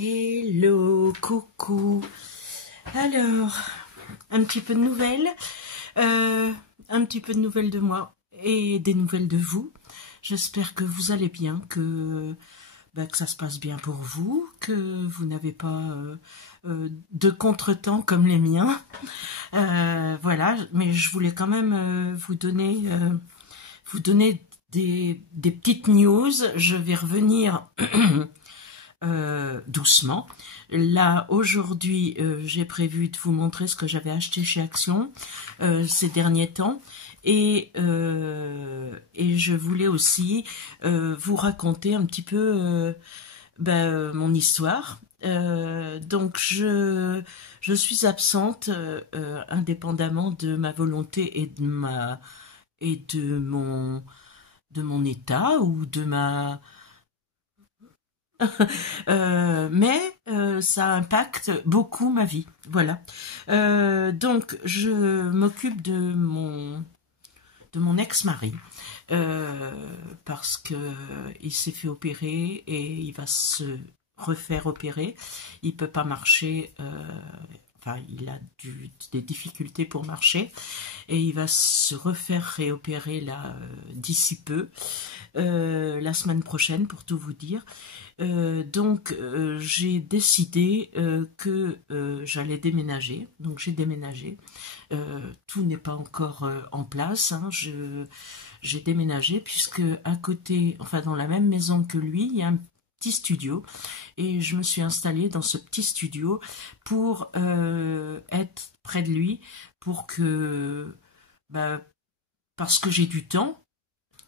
Hello, coucou. Alors, un petit peu de nouvelles, un petit peu de nouvelles de moi et des nouvelles de vous. J'espère que vous allez bien, que ça se passe bien pour vous, que vous n'avez pas de contretemps comme les miens. Voilà, mais je voulais quand même vous donner des petites news. Je vais revenir doucement. Là, aujourd'hui, j'ai prévu de vous montrer ce que j'avais acheté chez Action ces derniers temps. Et je voulais aussi vous raconter un petit peu mon histoire. Donc, je suis absente indépendamment de ma volonté et de mon état ou de ma mais ça impacte beaucoup ma vie, voilà. Donc je m'occupe de mon ex-mari parce que il s'est fait opérer et il va se refaire opérer. Il peut pas marcher. Enfin, il a des difficultés pour marcher et il va se refaire réopérer là d'ici peu, la semaine prochaine pour tout vous dire. Donc j'ai décidé que j'allais déménager. Donc j'ai déménagé. Tout n'est pas encore en place. Hein. J'ai déménagé puisque à côté, enfin dans la même maison que lui, il y a un petit studio et je me suis installée dans ce petit studio pour être près de lui pour que parce que j'ai du temps.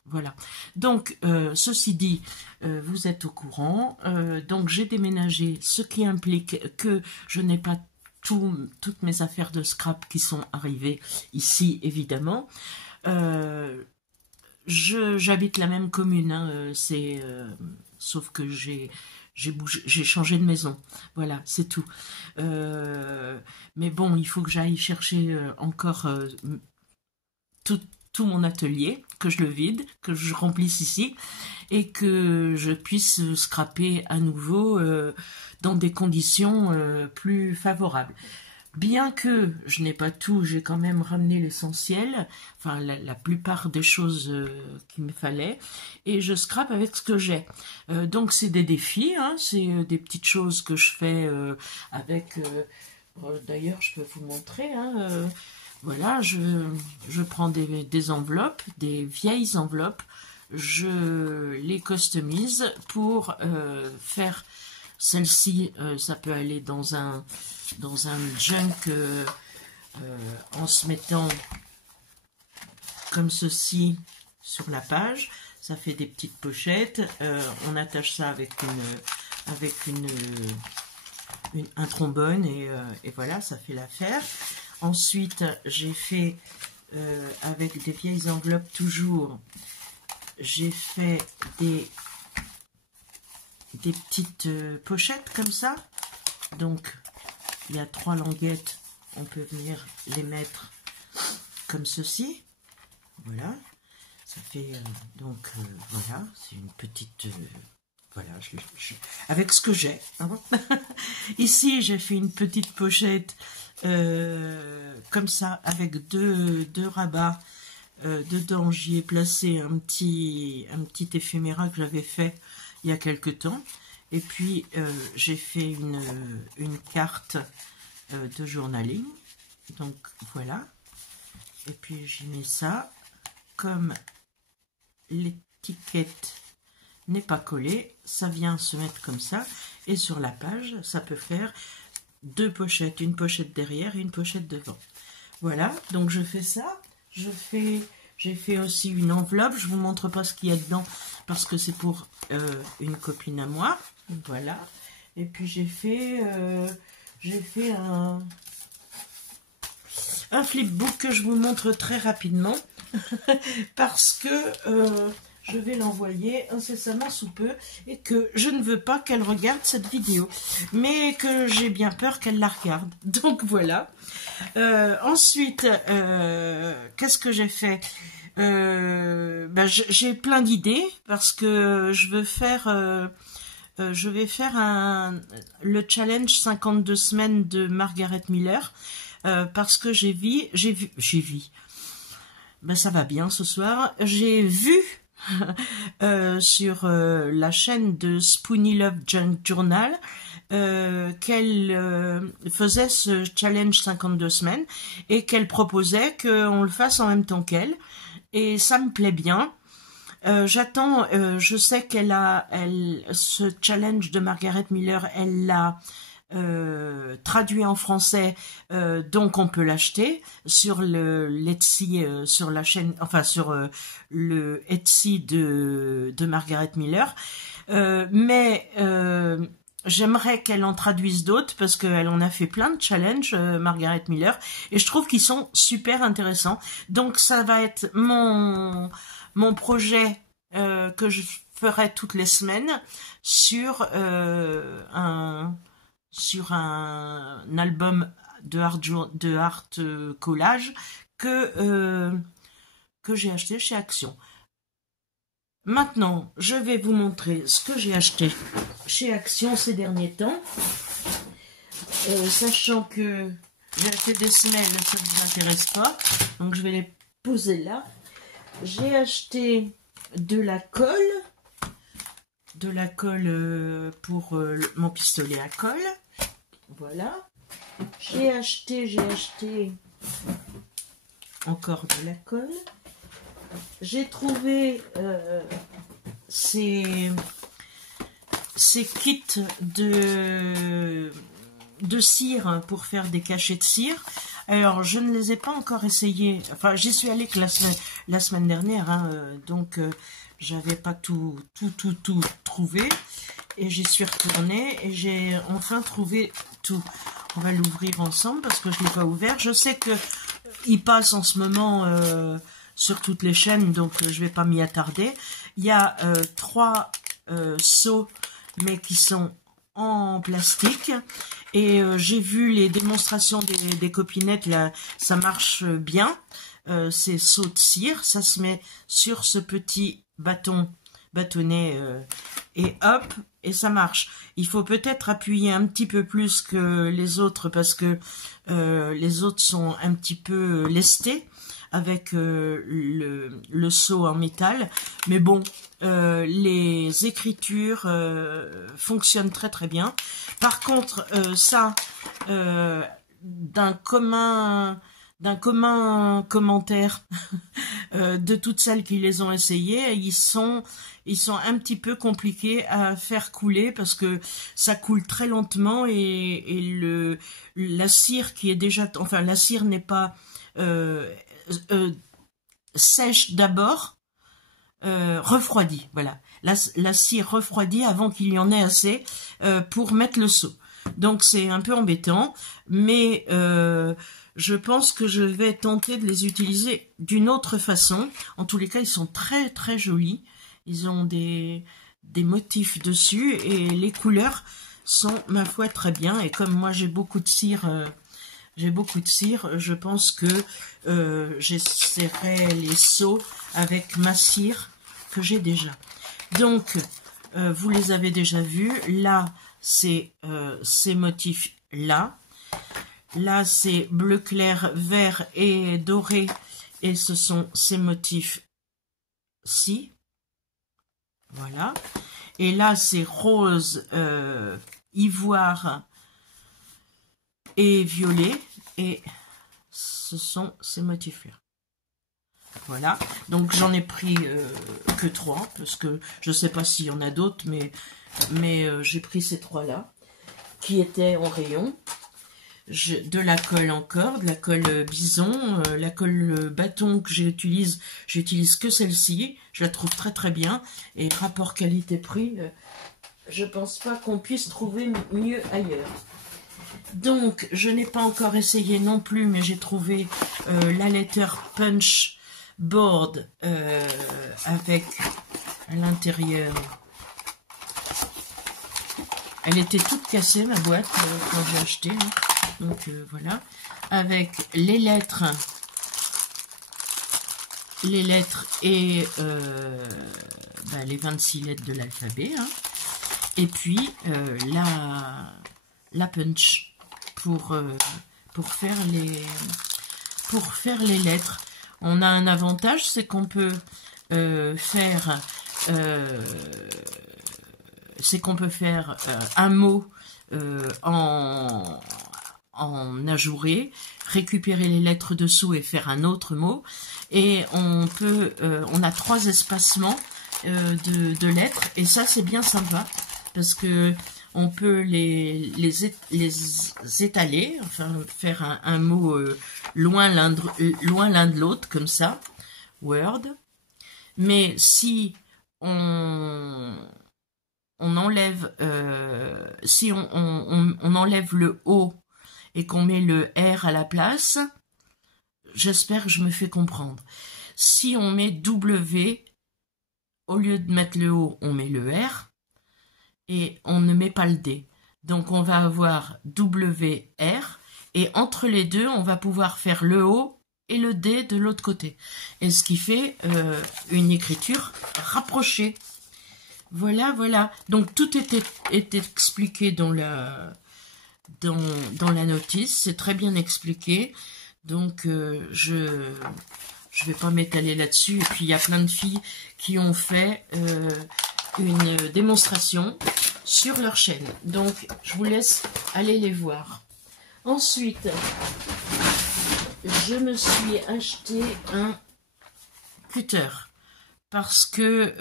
Voilà. Donc, ceci dit, vous êtes au courant. Donc, j'ai déménagé, ce qui implique que je n'ai pas toutes mes affaires de scrap qui sont arrivées ici, évidemment. J'habite la même commune, hein, sauf que j'ai changé de maison. Voilà, c'est tout. Mais bon, il faut que j'aille chercher encore tout mon atelier, que je le vide, que je remplisse ici et que je puisse scraper à nouveau dans des conditions plus favorables. Bien que je n'ai pas tout, j'ai quand même ramené l'essentiel, enfin la plupart des choses qu'il me fallait, et je scrape avec ce que j'ai. Donc c'est des défis, hein, c'est des petites choses que je fais avec... d'ailleurs, je peux vous montrer, hein, voilà, je prends des enveloppes, des vieilles enveloppes, je les customise pour faire celle-ci. Ça peut aller dans un junk en se mettant comme ceci sur la page. Ça fait des petites pochettes. On attache ça avec un trombone et voilà, ça fait l'affaire. Ensuite, j'ai fait, avec des vieilles enveloppes toujours, j'ai fait des petites pochettes comme ça. Donc, il y a 3 languettes, on peut venir les mettre comme ceci. Voilà, ça fait, voilà, c'est une petite... voilà, avec ce que j'ai. Hein. Ici, j'ai fait une petite pochette comme ça, avec deux rabats. Dedans, j'y ai placé un petit éphéméra que j'avais fait il y a quelque temps. Et puis, j'ai fait une carte de journaling. Donc, voilà. Et puis, j'y mets ça. Comme l'étiquette n'est pas collée, ça vient se mettre comme ça. Et sur la page, ça peut faire 2 pochettes. Une pochette derrière et une pochette devant. Voilà. Donc, je fais ça. J'ai fait aussi une enveloppe. Je ne vous montre pas ce qu'il y a dedans parce que c'est pour une copine à moi. Voilà. Et puis j'ai fait un flipbook que je vous montre très rapidement parce que je vais l'envoyer incessamment sous peu et que je ne veux pas qu'elle regarde cette vidéo, mais que j'ai bien peur qu'elle la regarde. Donc voilà. Ensuite, qu'est-ce que j'ai fait? J'ai plein d'idées parce que je veux faire je vais faire le challenge 52 semaines de Margaret Miller, parce que j'ai vu, ben ça va bien ce soir, j'ai vu sur la chaîne de Spoony Love Junk Journal qu'elle faisait ce challenge 52 semaines et qu'elle proposait qu'on le fasse en même temps qu'elle, et ça me plaît bien. J'attends, je sais ce challenge de Margaret Miller, elle l'a traduit en français, donc on peut l'acheter sur le Etsy, sur la chaîne, enfin sur le Etsy de Margaret Miller, mais j'aimerais qu'elle en traduise d'autres parce qu'elle en a fait plein de challenges, Margaret Miller, et je trouve qu'ils sont super intéressants. Donc ça va être mon projet que je ferai toutes les semaines sur un album de art collage que j'ai acheté chez Action. Maintenant, je vais vous montrer ce que j'ai acheté chez Action ces derniers temps, sachant que j'ai acheté des semelles, ça ne vous intéresse pas, donc je vais les poser là. J'ai acheté de la colle pour mon pistolet à colle. Voilà. J'ai acheté encore de la colle. J'ai trouvé ces kits de cire pour faire des cachets de cire. Alors, je ne les ai pas encore essayés. Enfin, j'y suis allée que la semaine dernière, hein, donc j'avais pas tout trouvé. Et j'y suis retournée et j'ai enfin trouvé tout. On va l'ouvrir ensemble parce que je ne l'ai pas ouvert. Je sais que il passe en ce moment sur toutes les chaînes, donc je ne vais pas m'y attarder. Il y a 3 seaux, mais qui sont en plastique. Et j'ai vu les démonstrations des copinettes, là, ça marche bien. C'est seaux de cire, ça se met sur ce petit bâtonnet et hop, et ça marche. Il faut peut-être appuyer un petit peu plus que les autres parce que les autres sont un petit peu lestés avec le seau en métal. Mais bon, les écritures fonctionnent très très bien. Par contre, ça, d'un commun commentaire de toutes celles qui les ont essayées, ils sont un petit peu compliqués à faire couler parce que ça coule très lentement et la cire qui est déjà, enfin la cire n'est pas sèche d'abord, refroidie, voilà. La cire refroidit avant qu'il y en ait assez pour mettre le seau. Donc c'est un peu embêtant, mais je pense que je vais tenter de les utiliser d'une autre façon. En tous les cas, ils sont très très jolis. Ils ont des motifs dessus et les couleurs sont, ma foi, très bien. Et comme moi j'ai beaucoup de cire, je pense que j'essaierai les seaux avec ma cire que j'ai déjà. Donc, vous les avez déjà vus. Là, c'est ces motifs-là. Là, c'est bleu clair, vert et doré. Et ce sont ces motifs-ci. Voilà. Et là, c'est rose, ivoire et violet. Et ce sont ces motifs-là. Voilà. Donc, j'en ai pris que 3. Parce que je ne sais pas s'il y en a d'autres. Mais j'ai pris ces 3-là. Qui étaient en rayon. De la colle encore, de la colle bison, la colle bâton que j'utilise que celle-ci, je la trouve très très bien, et rapport qualité-prix, je pense pas qu'on puisse trouver mieux ailleurs. Donc, je n'ai pas encore essayé non plus, mais j'ai trouvé la Letter Punch Board avec à l'intérieur. Elle était toute cassée, ma boîte, quand j'ai acheté. Hein. Donc voilà, avec les lettres et les 26 lettres de l'alphabet. Hein. Et puis la punch pour faire les lettres. On a un avantage, c'est qu'on peut faire un mot en ajouré, récupérer les lettres dessous et faire un autre mot. Et on a 3 espacements de lettres, et ça c'est bien sympa parce que on peut les étaler, enfin faire un mot loin l'un de l'autre comme ça, Word. Mais si on enlève on enlève le O et qu'on met le R à la place, j'espère que je me fais comprendre. Si on met W, au lieu de mettre le O, on met le R et on ne met pas le D. Donc on va avoir WR et entre les deux, on va pouvoir faire le O et le D de l'autre côté. Et ce qui fait une écriture rapprochée. Voilà, voilà. Donc tout est expliqué dans la notice. C'est très bien expliqué. Donc je vais pas m'étaler là-dessus. Et puis il y a plein de filles qui ont fait une démonstration sur leur chaîne. Donc je vous laisse aller les voir. Ensuite, je me suis acheté un cutter parce que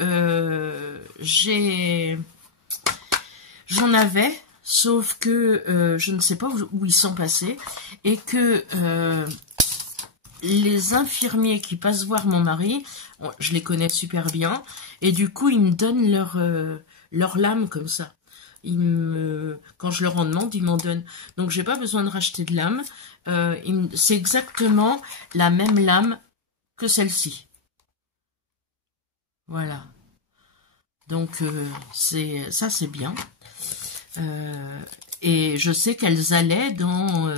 j'en avais, sauf que je ne sais pas où ils sont passés et que les infirmiers qui passent voir mon mari, je les connais super bien, et du coup ils me donnent leur lame comme ça. Quand je leur en demande, ils m'en donnent. Donc j'ai pas besoin de racheter de lame. C'est exactement la même lame que celle-ci. Voilà. Donc ça c'est bien. Et je sais qu'elles allaient dans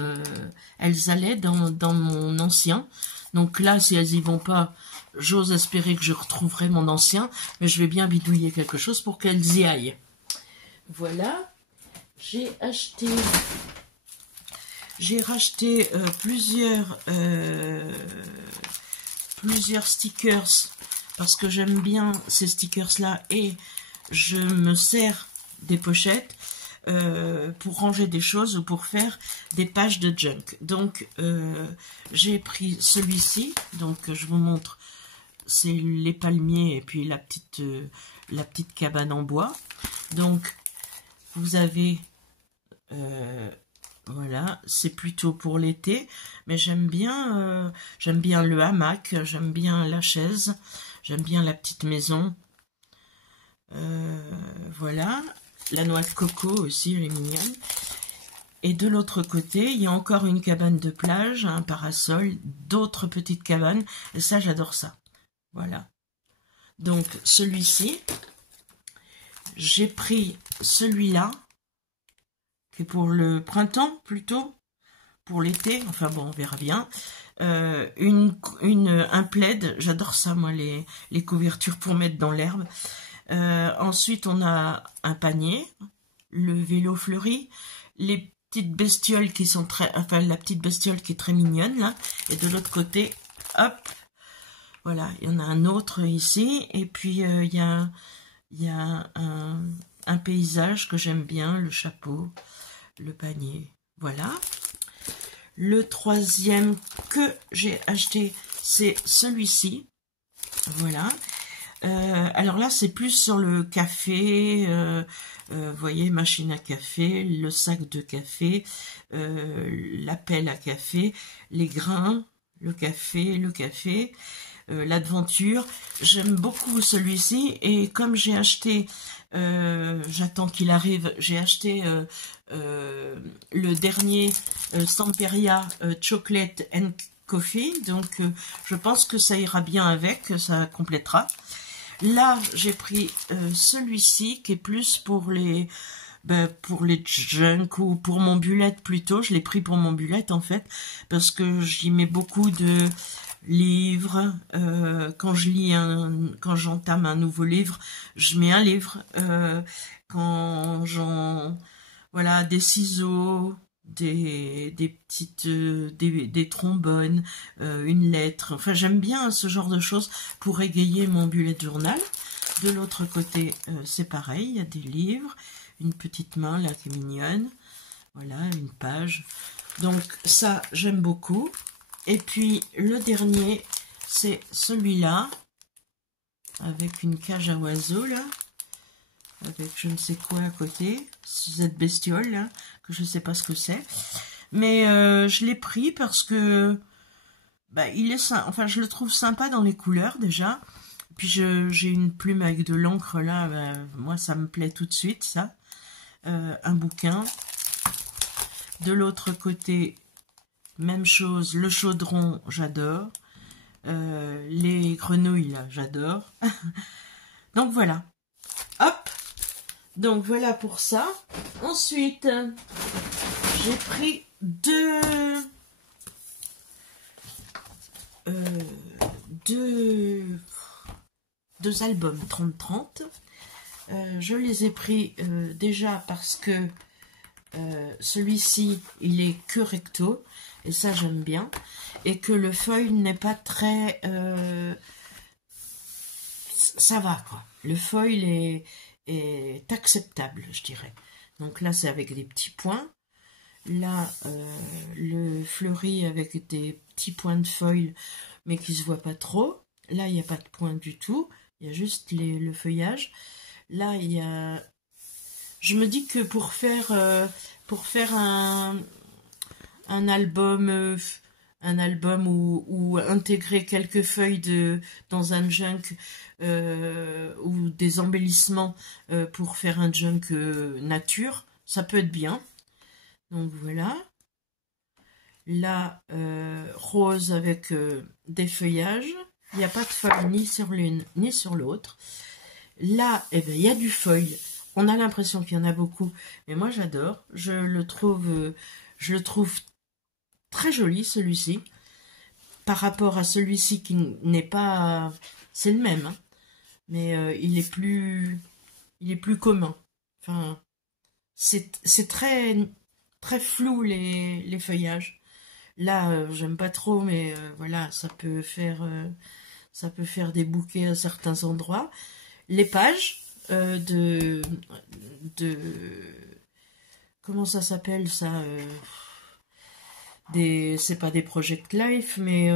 mon ancien. Donc là, si elles y vont pas, j'ose espérer que je retrouverai mon ancien, mais je vais bien bidouiller quelque chose pour qu'elles y aillent. Voilà. J'ai racheté plusieurs stickers parce que j'aime bien ces stickers là et je me sers des pochettes pour ranger des choses ou pour faire des pages de junk. Donc j'ai pris celui-ci, donc je vous montre, c'est les palmiers et puis la petite cabane en bois. Donc vous avez voilà, c'est plutôt pour l'été, mais j'aime bien le hamac, j'aime bien la chaise, j'aime bien la petite maison. Voilà, la noix de coco aussi, elle est mignonne. Et de l'autre côté, il y a encore une cabane de plage, un parasol, d'autres petites cabanes, et ça j'adore ça. Voilà. Donc celui-ci, j'ai pris celui-là, qui est pour le printemps plutôt, pour l'été, enfin bon, on verra bien. Un plaid, j'adore ça moi, les couvertures pour mettre dans l'herbe. Ensuite on a un panier, le vélo fleuri, les petites bestioles qui sont la petite bestiole qui est très mignonne là, et de l'autre côté, hop, voilà, il y en a un autre ici, et puis il y a un paysage que j'aime bien, le chapeau, le panier, voilà. Le troisième que j'ai acheté, c'est celui-ci, voilà. Alors là, c'est plus sur le café, vous voyez, machine à café, le sac de café, la pelle à café, les grains, le café, l'aventure. J'aime beaucoup celui-ci et comme j'ai acheté, j'attends qu'il arrive, j'ai acheté le dernier Samperia Chocolate and Coffee, donc je pense que ça ira bien avec, ça complétera. Là, j'ai pris celui-ci qui est plus pour les junk ou pour mon bullet plutôt. Je l'ai pris pour mon bullet en fait parce que j'y mets beaucoup de livres. Quand je lis quand j'entame un nouveau livre, je mets un livre. Voilà, des ciseaux, des petites, des trombones, une lettre. Enfin, j'aime bien ce genre de choses pour égayer mon bullet journal. De l'autre côté, c'est pareil, il y a des livres, une petite main là qui est mignonne. Voilà, une page. Donc ça, j'aime beaucoup. Et puis le dernier, c'est celui-là, avec une cage à oiseaux là, avec je ne sais quoi à côté, cette bestiole là, que je ne sais pas ce que c'est. Mais je l'ai pris parce que bah, il est enfin je le trouve sympa dans les couleurs déjà. Puis j'ai une plume avec de l'encre là, bah, moi ça me plaît tout de suite ça. Un bouquin. De l'autre côté, même chose, le chaudron, j'adore. Les grenouilles, là, j'adore. Donc voilà. Hop. Donc voilà pour ça. Ensuite, j'ai pris deux albums 30-30. Je les ai pris déjà parce que celui-ci, il est que recto, et ça j'aime bien, et que le feuille n'est pas très... ça va, quoi. Le feuille est acceptable, je dirais. Donc là, c'est avec des petits points. Là, le fleuri avec des petits points de feuille, mais qui se voient pas trop. Là, il n'y a pas de points du tout. Il y a juste le feuillage. Là, il y a... Je me dis que pour faire un album ou intégrer quelques feuilles dans un junk ou des embellissements pour faire un junk nature, ça peut être bien. Donc voilà. Là, rose avec des feuillages. Il n'y a pas de feuilles ni sur l'une ni sur l'autre. Là, eh ben, il y a du feuille. On a l'impression qu'il y en a beaucoup, mais moi j'adore. Je le trouve très joli celui-ci, par rapport à celui-ci qui n'est pas... C'est le même, hein, mais il est plus commun. Enfin, c'est très flou les feuillages. Là, j'aime pas trop, mais voilà, ça peut faire des bouquets à certains endroits. Les pages comment ça s'appelle ça, c'est pas des Project Life, mais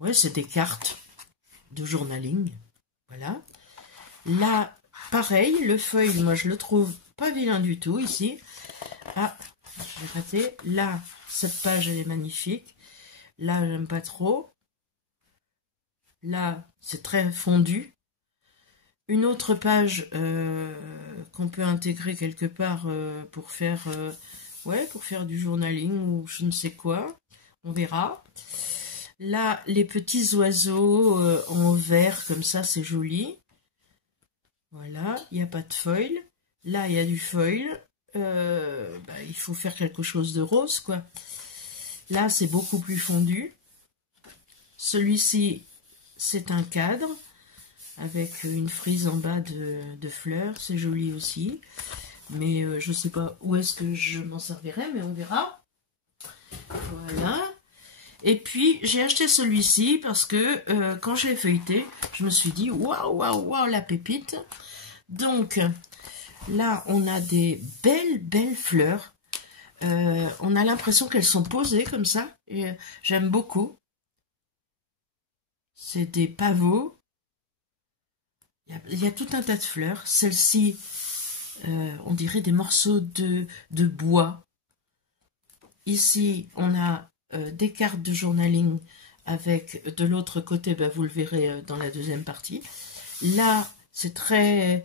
ouais, c'est des cartes de journaling. Voilà. Là, pareil, le feuille, moi je le trouve pas vilain du tout ici. Ah, j'ai raté. Là, cette page elle est magnifique. Là, j'aime pas trop. Là, c'est très fondu. Une autre page qu'on peut intégrer quelque part pour faire du journaling ou je ne sais quoi. On verra. Là, les petits oiseaux en vert comme ça, c'est joli. Voilà, il n'y a pas de foil. Là, il y a du foil. Il faut faire quelque chose de rose, quoi. Là, c'est beaucoup plus fondu. Celui-ci, c'est un cadre avec une frise en bas de fleurs. C'est joli aussi. Mais je ne sais pas où est-ce que je m'en servirai, mais on verra. Voilà. Et puis, j'ai acheté celui-ci parce que quand je l'ai feuilleté, je me suis dit, waouh, waouh, waouh, la pépite. Donc, là, on a des belles fleurs. On a l'impression qu'elles sont posées comme ça. Et j'aime beaucoup. C'est des pavots. Il y a tout un tas de fleurs. Celle-ci, on dirait des morceaux de bois. Ici, on a des cartes de journaling avec, de l'autre côté, vous le verrez dans la deuxième partie. Là, c'est très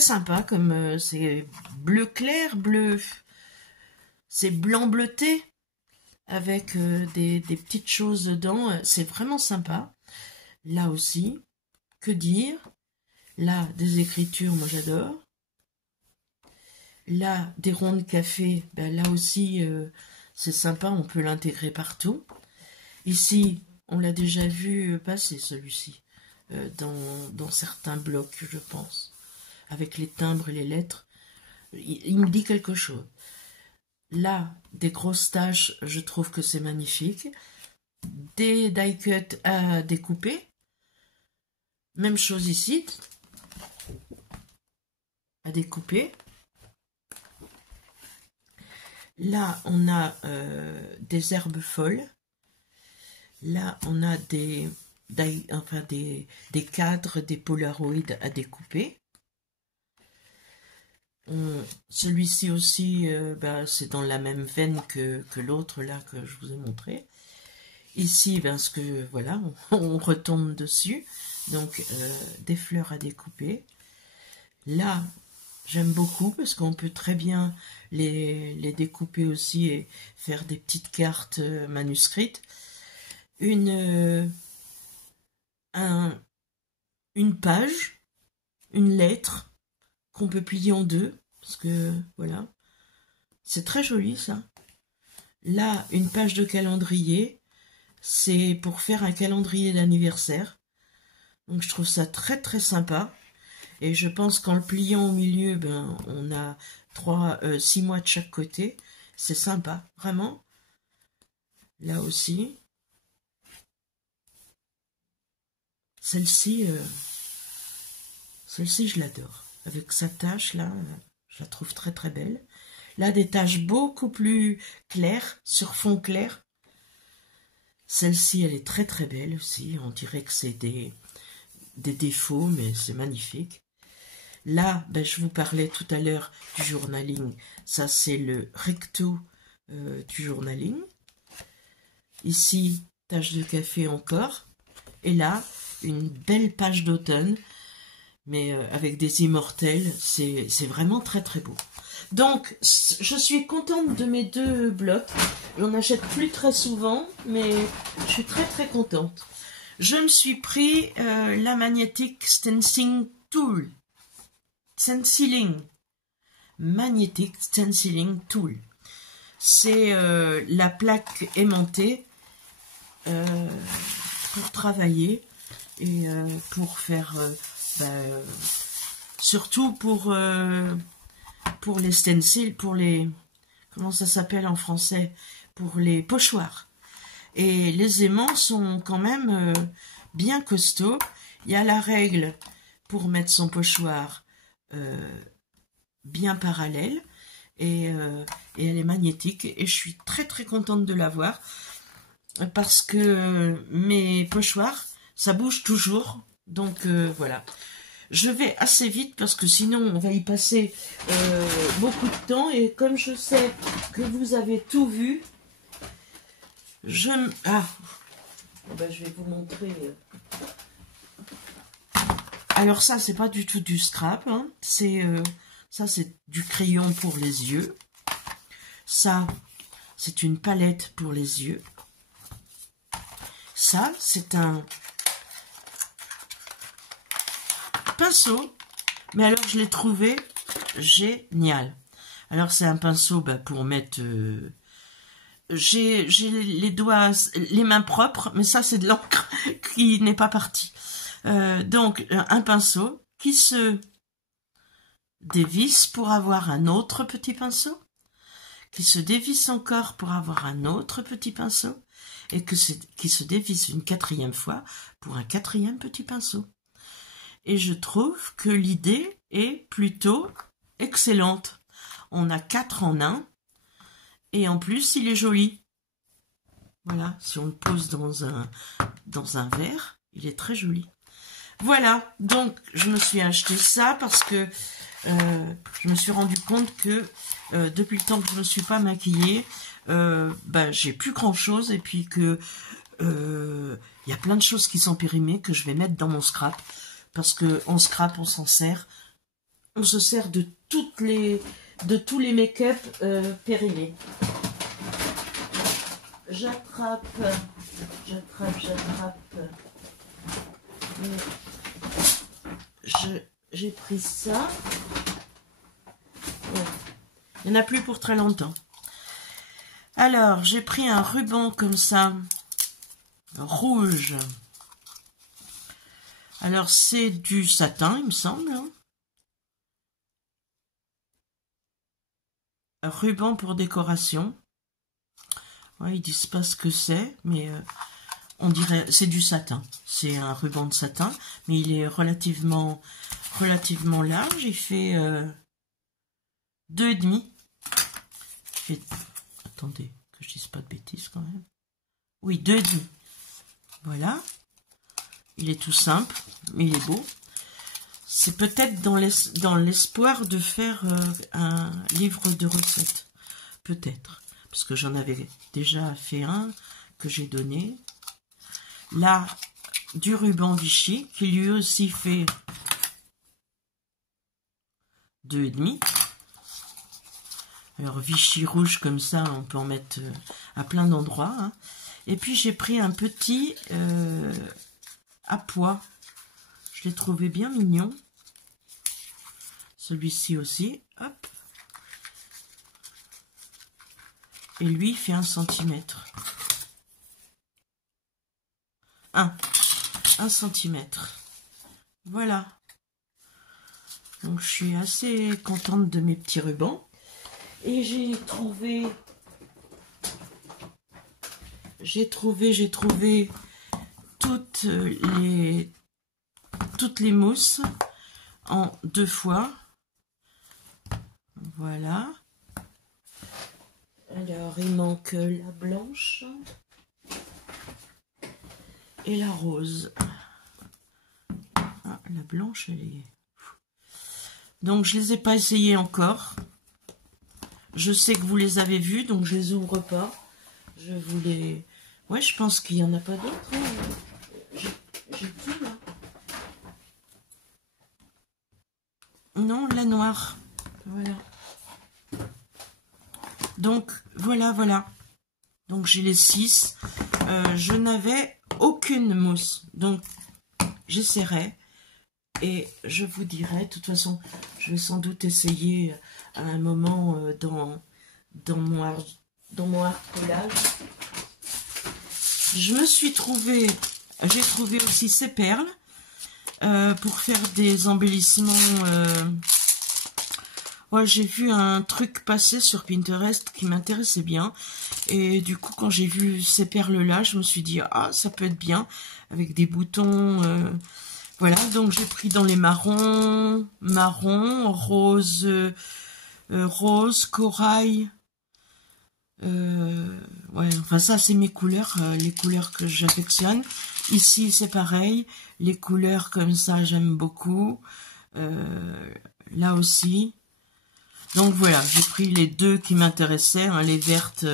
sympa, comme c'est bleu clair, c'est blanc bleuté, avec des petites choses dedans. C'est vraiment sympa. Là aussi, que dire? Là, des écritures, moi j'adore. Là, des ronds de café, là aussi, c'est sympa, on peut l'intégrer partout. Ici, On l'a déjà vu passer celui-ci dans certains blocs, je pense, avec les timbres et les lettres. Il me dit quelque chose. Là, des grosses taches, je trouve que c'est magnifique. Des die cuts à découper. Même chose ici, à découper. Là, on a des herbes folles. Là, on a des cadres, des polaroïdes à découper. Celui-ci aussi, c'est dans la même veine que l'autre là que je vous ai montré. Ici, voilà, on retombe dessus. Donc, des fleurs à découper. Là, j'aime beaucoup parce qu'on peut très bien les découper aussi et faire des petites cartes manuscrites. Une page, une lettre qu'on peut plier en deux, parce que voilà, c'est très joli ça. Là, une page de calendrier, c'est pour faire un calendrier d'anniversaire. Donc je trouve ça très très sympa. Et je pense qu'en le pliant au milieu, on a 6 mois de chaque côté. C'est sympa, vraiment. Là aussi. Celle-ci, je l'adore. Avec sa tache, là, je la trouve très très belle. Là, des taches beaucoup plus claires, sur fond clair. Celle-ci, elle est très très belle aussi. On dirait que c'est des défauts, mais c'est magnifique. Là, je vous parlais tout à l'heure du journaling. Ça, c'est le recto du journaling. Ici, tache de café encore. Et là, une belle page d'automne, mais avec des immortels. C'est vraiment très très beau. Donc, je suis contente de mes deux blocs. J'en achète plus très souvent, mais je suis très très contente. Je me suis pris la Magnetic Stenciling Tool. Magnetic Stenciling Tool. C'est la plaque aimantée pour travailler et pour faire surtout pour les stencils, pour les, comment ça s'appelle en français, pour les pochoirs. Et les aimants sont quand même bien costauds. Il y a la règle pour mettre son pochoir bien parallèle et elle est magnétique et je suis très très contente de l'avoir parce que mes pochoirs ça bouge toujours, donc voilà. Je vais assez vite parce que sinon on va y passer beaucoup de temps et comme je sais que vous avez tout vu, je vais vous montrer. Alors ça, c'est pas du tout du scrap, hein. Ça c'est du crayon pour les yeux. Ça, c'est une palette pour les yeux. Ça, c'est un pinceau, mais alors je l'ai trouvé génial. Alors c'est un pinceau pour mettre... j'ai les mains propres, mais ça c'est de l'encre qui n'est pas partie. Donc un pinceau qui se dévisse pour avoir un autre petit pinceau, qui se dévisse encore pour avoir un autre petit pinceau, et qui se dévisse une quatrième fois pour un quatrième petit pinceau. Et je trouve que l'idée est plutôt excellente. On a 4 en 1, et en plus il est joli. Voilà, si on le pose dans un verre, il est très joli. Voilà, donc je me suis acheté ça parce que je me suis rendu compte que depuis le temps que je ne me suis pas maquillée, j'ai plus grand chose et puis que y a plein de choses qui sont périmées que je vais mettre dans mon scrap parce que en scrap on s'en sert, on se sert de tous les make-up périmés. J'attrape. J'ai pris ça. Ouais. Il n'y en a plus pour très longtemps. Alors, j'ai pris un ruban comme ça rouge. Alors, c'est du satin, il me semble. Hein. Ruban pour décoration. Ouais, ils disent pas ce que c'est, mais on dirait c'est du satin. C'est un ruban de satin, mais il est relativement large. Il fait 2,5. Attendez, que je dise pas de bêtises quand même. Oui, 2,5. Voilà. Il est tout simple, mais il est beau. C'est peut-être dans l'espoir de faire un livre de recettes. Peut-être. Parce que j'en avais déjà fait un que j'ai donné. Là, du ruban Vichy, qui lui aussi fait 2,5. Alors, Vichy rouge comme ça, on peut en mettre à plein d'endroits. Hein. Et puis, j'ai pris un petit à pois. Je l'ai trouvé bien mignon. Celui-ci aussi. Hop. Et lui, il fait 1 cm. 1 cm. Voilà. Donc, je suis assez contente de mes petits rubans. Et j'ai trouvé toutes les mousses en 2 fois. Voilà. Alors, il manque la blanche et la rose. Ah, la blanche, elle est... Donc, je les ai pas essayées encore. Je sais que vous les avez vus, donc je les ouvre pas. Je vous les... Ouais, je pense qu'il y en a pas d'autres. Hein. J'ai tout, là. Non, la noire. Voilà. Donc, voilà. Donc, j'ai les 6. Je n'avais aucune mousse. Donc, j'essaierai. Et je vous dirai. De toute façon, je vais sans doute essayer à un moment dans mon art collage. J'ai trouvé aussi ces perles pour faire des embellissements. Ouais, j'ai vu un truc passer sur Pinterest qui m'intéressait bien. Et du coup, quand j'ai vu ces perles-là, je me suis dit, ah, ça peut être bien, avec des boutons. Voilà, donc j'ai pris dans les marrons, rose, corail. Ouais, enfin ça, c'est mes couleurs, les couleurs que j'affectionne. Ici, c'est pareil. Les couleurs comme ça, j'aime beaucoup. Là aussi. Donc voilà, j'ai pris les 2 qui m'intéressaient, hein, les vertes,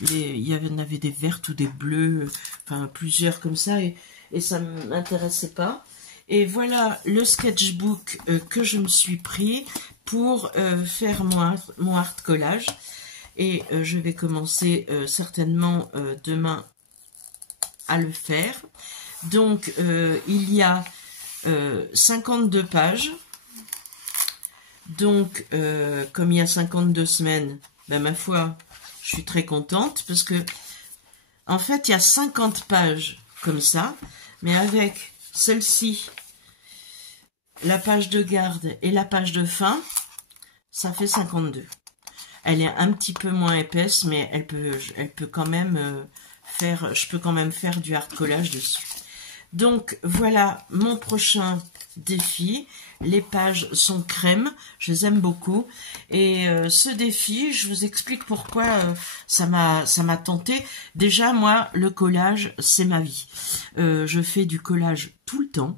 il y en avait des vertes ou des bleues, enfin plusieurs comme ça, et ça ne m'intéressait pas. Et voilà le sketchbook que je me suis pris pour faire mon art collage. Et je vais commencer certainement demain à le faire. Donc il y a 52 pages. Donc, comme il y a 52 semaines, ben, ma foi, je suis très contente parce que, en fait, il y a 50 pages comme ça, mais avec celle-ci, la page de garde et la page de fin, ça fait 52. Elle est un petit peu moins épaisse, mais elle peut quand même je peux quand même faire du art collage dessus. Donc, voilà mon prochain défi. Les pages sont crème, je les aime beaucoup. Et ce défi, je vous explique pourquoi ça m'a tenté. Déjà, moi, le collage, c'est ma vie. Je fais du collage tout le temps.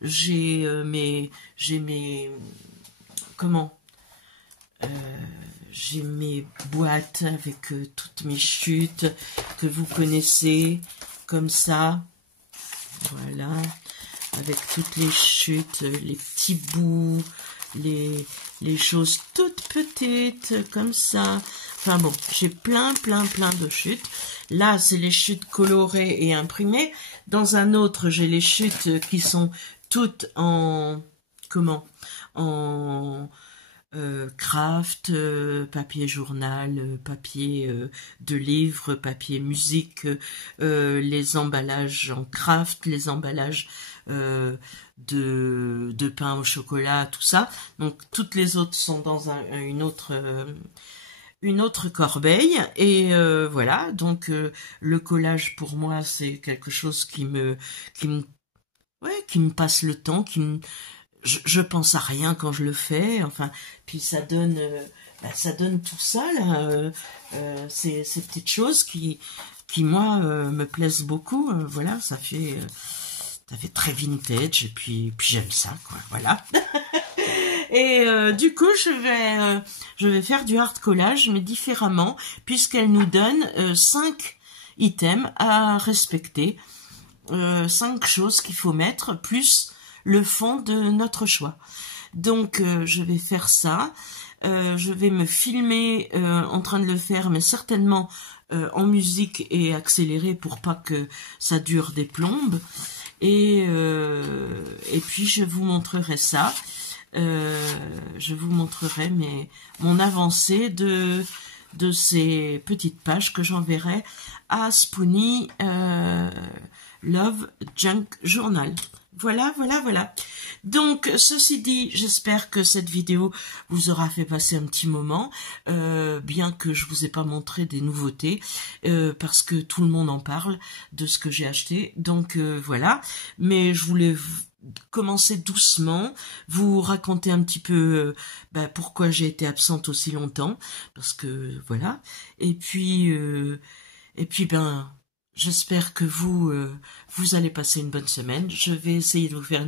J'ai mes boîtes avec toutes mes chutes que vous connaissez, comme ça. Voilà. Avec toutes les chutes, les petits bouts, les choses toutes petites, comme ça. Enfin bon, j'ai plein de chutes. Là, c'est les chutes colorées et imprimées. Dans un autre, j'ai les chutes qui sont toutes en... craft, papier journal, papier de livre, papier musique, les emballages en craft, les emballages de pain au chocolat, tout ça. Donc toutes les autres sont dans une autre corbeille, et voilà. Donc le collage pour moi c'est quelque chose qui me passe le temps, je pense à rien quand je le fais, enfin, puis ça donne tout ça là, ces petites choses qui moi me plaisent beaucoup, voilà, ça fait très vintage, et puis j'aime ça, quoi, voilà. Et du coup, je vais faire du art collage, mais différemment, puisqu'elle nous donne 5 items à respecter, 5 choses qu'il faut mettre, plus le fond de notre choix. Donc, je vais faire ça. Je vais me filmer en train de le faire, mais certainement en musique et accéléré pour pas que ça dure des plombes. Et puis, je vous montrerai ça. Je vous montrerai mon avancée de ces petites pages que j'enverrai à Spoonie Love Junk Journal. Voilà. Donc, ceci dit, j'espère que cette vidéo vous aura fait passer un petit moment, bien que je vous ai pas montré des nouveautés, parce que tout le monde en parle de ce que j'ai acheté. Donc, voilà. Mais je voulais commencer doucement, vous raconter un petit peu pourquoi j'ai été absente aussi longtemps, parce que, voilà. Et puis j'espère que vous allez passer une bonne semaine. Je vais essayer de vous faire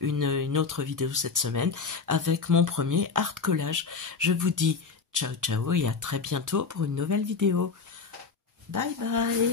une autre vidéo cette semaine avec mon premier art collage. Je vous dis ciao et à très bientôt pour une nouvelle vidéo. Bye bye.